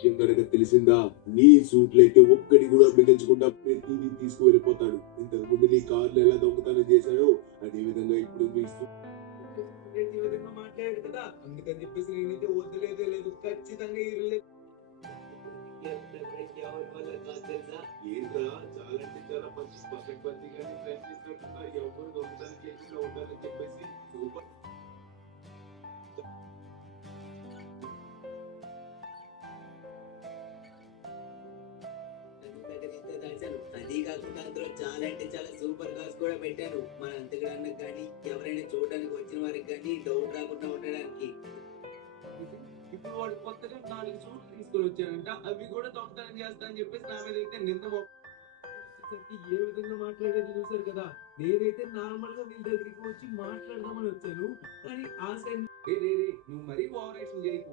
విషయం కనుక తెలిసిందా నీ సూట్లయితే ఒక్కడి కూడా మిగిల్చకుండా ప్రతిదీ తీసుకువెళ్ళిపోతాడు. ఇంతకు ముందు నీ కార్లు ఎలా దొంగతనం చేశాడో అదే విధంగా ఇప్పుడు మీ విధంగా మాట్లాడాడు కదా, అందుకని చెప్పేసి నేనైతే వద్దులేదే లేదు, ఖచ్చితంగా ఏంట్రా చాలా అంటే చాలా మంచి పర్ఫెక్ట్ పద్ధతిగానే ప్లాన్ చేసినట్టున్నా, ఎవరు దొంగతనం చేసినా ఉండాలని చెప్పేసి సూపర్. అది కాకుండా అందులో చాలా అంటే చాలా సూపర్ కార్స్ కూడా పెట్టాను. మన అంతగానికి కానీ ఎవరైనా చూడడానికి వచ్చిన వారికి కానీ డౌట్ రాకుండా ఉండడానికి. ఇప్పుడు వాడు కొత్తగా 4 సూట్లు తీసుకొని వచ్చాడంట, అవి కూడా దొంగతనం చేస్తా అని చెప్పేసి నా మీద అయితే నిన్న ఏ విధంగా మాట్లాడేది చూసారు కదా. నేనైతే నార్మల్ గా వీళ్ళ దగ్గరికి వచ్చి మాట్లాడదామని వచ్చాను, కానీ ఆ సైడ్ నువ్వు మరీ ఓవర్ యాక్షన్ చేయకు.